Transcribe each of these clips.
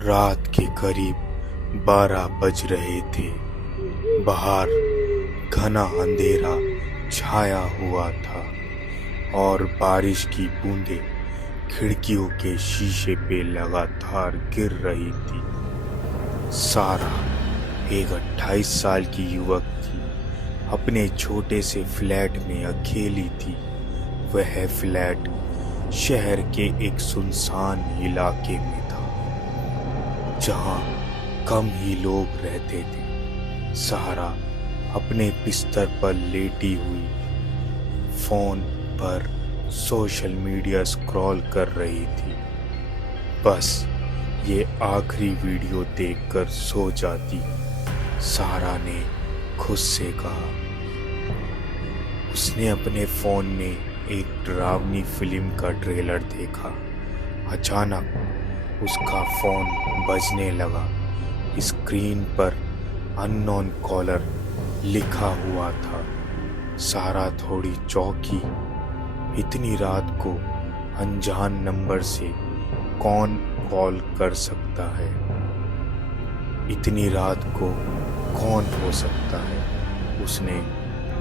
रात के करीब 12 बज रहे थे। बाहर घना अंधेरा छाया हुआ था और बारिश की बूंदें खिड़कियों के शीशे पे लगातार गिर रही थी। सारा एक 28 साल की युवक थी। अपने छोटे से फ्लैट में अकेली थी। वह फ्लैट शहर के एक सुनसान इलाके में था, जहां कम ही लोग रहते थे। सारा अपने बिस्तर पर लेटी हुई फोन पर सोशल मीडिया स्क्रॉल कर रही थी। बस ये आखिरी वीडियो देखकर सो जाती, सारा ने खुद से कहा। उसने अपने फोन में एक डरावनी फिल्म का ट्रेलर देखा। अचानक उसका फोन बजने लगा। स्क्रीन पर अननोन कॉलर लिखा हुआ था। सारा थोड़ी चौंकी। इतनी रात को अनजान नंबर से कौन कॉल कर सकता है? इतनी रात को कौन हो सकता है? उसने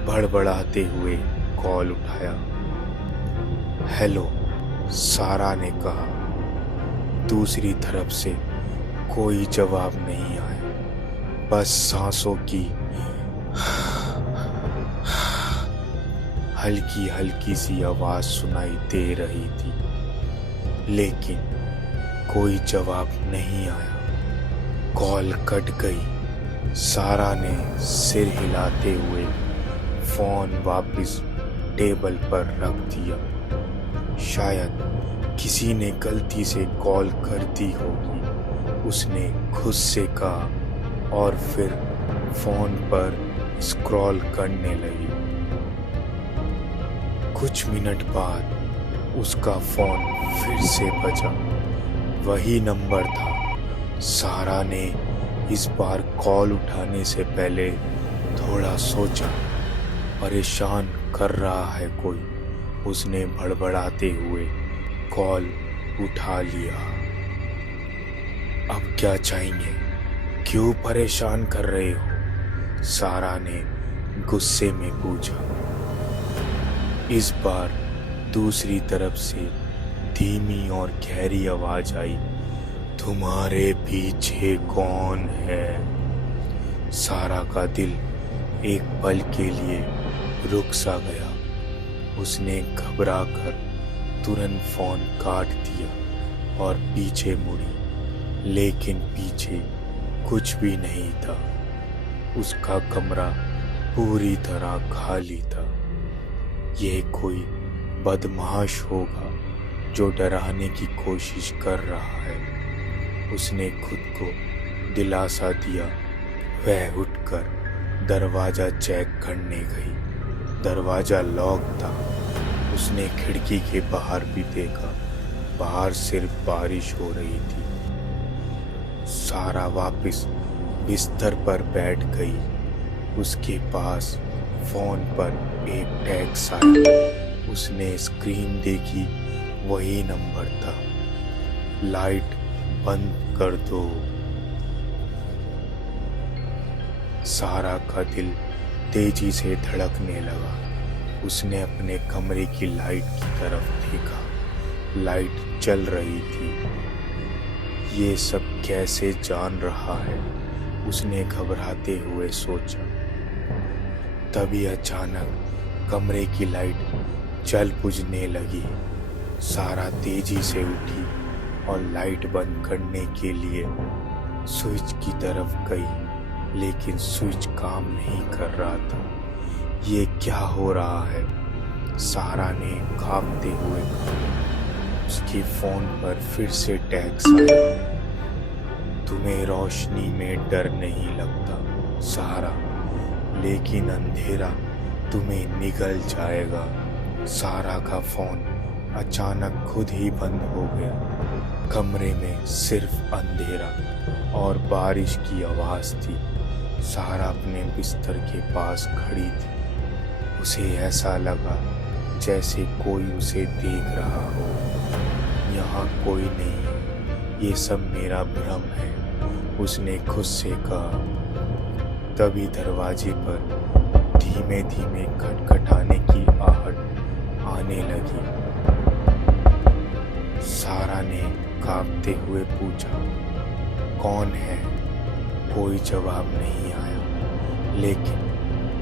बड़बड़ाते हुए कॉल उठाया। हेलो, सारा ने कहा। दूसरी तरफ से कोई जवाब नहीं आया, बस सांसों की हल्की हल्की सी आवाज सुनाई दे रही थी, लेकिन कोई जवाब नहीं आया। कॉल कट गई। सारा ने सिर हिलाते हुए फोन वापस टेबल पर रख दिया। शायद किसी ने गलती से कॉल कर दी होगी, उसने खुद से कहा और फिर फोन पर स्क्रॉल करने लगी। कुछ मिनट बाद उसका फोन फिर से बजा। वही नंबर था। सारा ने इस बार कॉल उठाने से पहले थोड़ा सोचा। परेशान कर रहा है कोई, उसने भड़बड़ाते हुए कॉल उठा लिया। अब क्या चाहिए? क्यों परेशान कर रहे हो? सारा ने गुस्से में पूछा। इस बार दूसरी तरफ से धीमी और गहरी आवाज आई। तुम्हारे पीछे कौन है? सारा का दिल एक पल के लिए रुक सा गया। उसने घबरा कर तुरंत फोन काट दिया और पीछे मुड़ी, लेकिन पीछे कुछ भी नहीं था। उसका कमरा पूरी तरह खाली था। यह कोई बदमाश होगा जो डराने की कोशिश कर रहा है, उसने खुद को दिलासा दिया। वह उठकर दरवाजा चेक करने गई। दरवाजा लॉक था। उसने खिड़की के बाहर भी देखा। बाहर सिर्फ बारिश हो रही थी। सारा वापस बिस्तर पर बैठ गई। उसके पास फोन पर एक टेक्स्ट आया। उसने स्क्रीन देखी, वही नंबर था। लाइट बंद कर दो। सारा का दिल तेजी से धड़कने लगा। उसने अपने कमरे की लाइट की तरफ देखा। लाइट जल रही थी। ये सब कैसे जान रहा है? उसने घबराते हुए सोचा। तभी अचानक कमरे की लाइट जल बुझने लगी। सारा तेजी से उठी और लाइट बंद करने के लिए स्विच की तरफ गई, लेकिन स्विच काम नहीं कर रहा था। ये क्या हो रहा है? सारा ने कांपते हुए कहा। उसके फोन पर फिर से टैक्स आया। तुम्हें रोशनी में डर नहीं लगता सारा, लेकिन अंधेरा तुम्हें निगल जाएगा। सारा का फोन अचानक खुद ही बंद हो गया। कमरे में सिर्फ अंधेरा और बारिश की आवाज थी। सारा अपने बिस्तर के पास खड़ी थी। उसे ऐसा लगा जैसे कोई उसे देख रहा हो। यहाँ कोई नहीं है, ये सब मेरा भ्रम है, उसने खुद से कहा। तभी दरवाजे पर धीमे धीमे खटखटाने की आहट आने लगी। सारा ने कांपते हुए पूछा, कौन है? कोई जवाब नहीं आया, लेकिन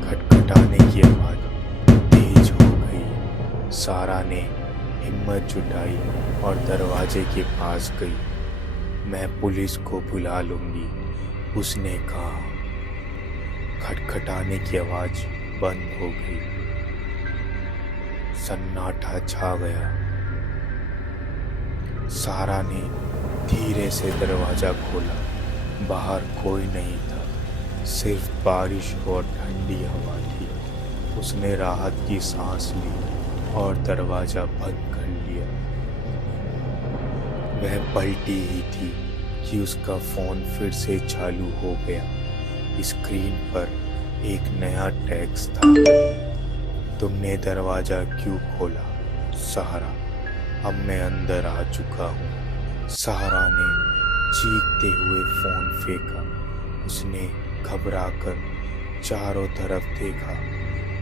खटखटाने की आवाज तेज हो गई। सारा ने हिम्मत जुटाई और दरवाजे के पास गई। मैं पुलिस को बुला लूंगी, उसने कहा। खटखटाने की आवाज बंद हो गई। सन्नाटा छा गया। सारा ने धीरे से दरवाजा खोला। बाहर कोई नहीं था, सिर्फ बारिश और ठंडी हवा थी। उसने राहत की सांस ली और दरवाजा बंद कर लिया। वह पलटी ही थी कि उसका फोन फिर से चालू हो गया। स्क्रीन पर एक नया टेक्स्ट था। तुमने दरवाजा क्यों खोला? सहारा, अब मैं अंदर आ चुका हूँ। सहारा ने चीखते हुए फोन फेंका। उसने घबराकर चारों तरफ देखा।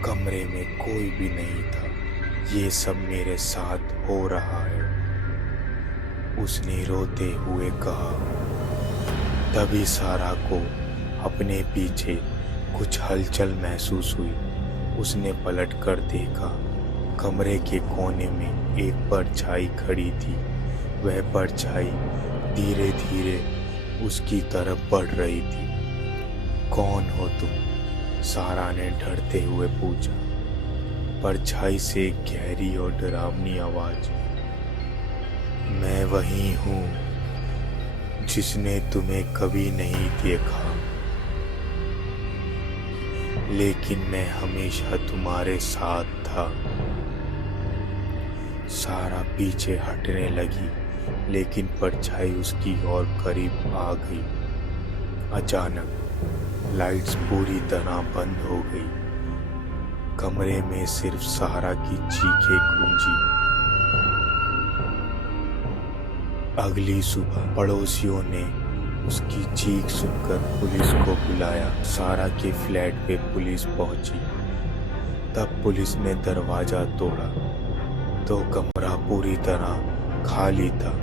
कमरे में कोई भी नहीं था। ये सब मेरे साथ हो रहा है, उसने रोते हुए कहा। तभी सारा को अपने पीछे कुछ हलचल महसूस हुई। उसने पलटकर देखा। कमरे के कोने में एक परछाई खड़ी थी। वह परछाई धीरे धीरे उसकी तरफ बढ़ रही थी। कौन हो तुम? सारा ने डरते हुए पूछा। परछाई से एक गहरी और डरावनी आवाज। मैं वही हूँ जिसने तुम्हें कभी नहीं देखा, लेकिन मैं हमेशा तुम्हारे साथ था। सारा पीछे हटने लगी, लेकिन परछाई उसकी और करीब आ गई। अचानक लाइट्स पूरी तरह बंद हो गई। कमरे में सिर्फ सारा की चीखें गूंजी। अगली सुबह पड़ोसियों ने उसकी चीख सुनकर पुलिस को बुलाया। सारा के फ्लैट पे पुलिस पहुंची। तब पुलिस ने दरवाजा तोड़ा तो कमरा पूरी तरह खाली था।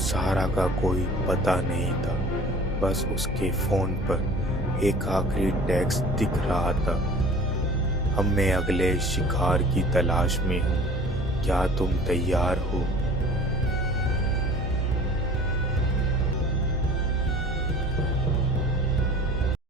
सारा का कोई पता नहीं था। बस उसके फोन पर एक आखिरी टेक्स्ट दिख रहा था। अब मैं अगले शिकार की तलाश में हूँ, क्या तुम तैयार हो?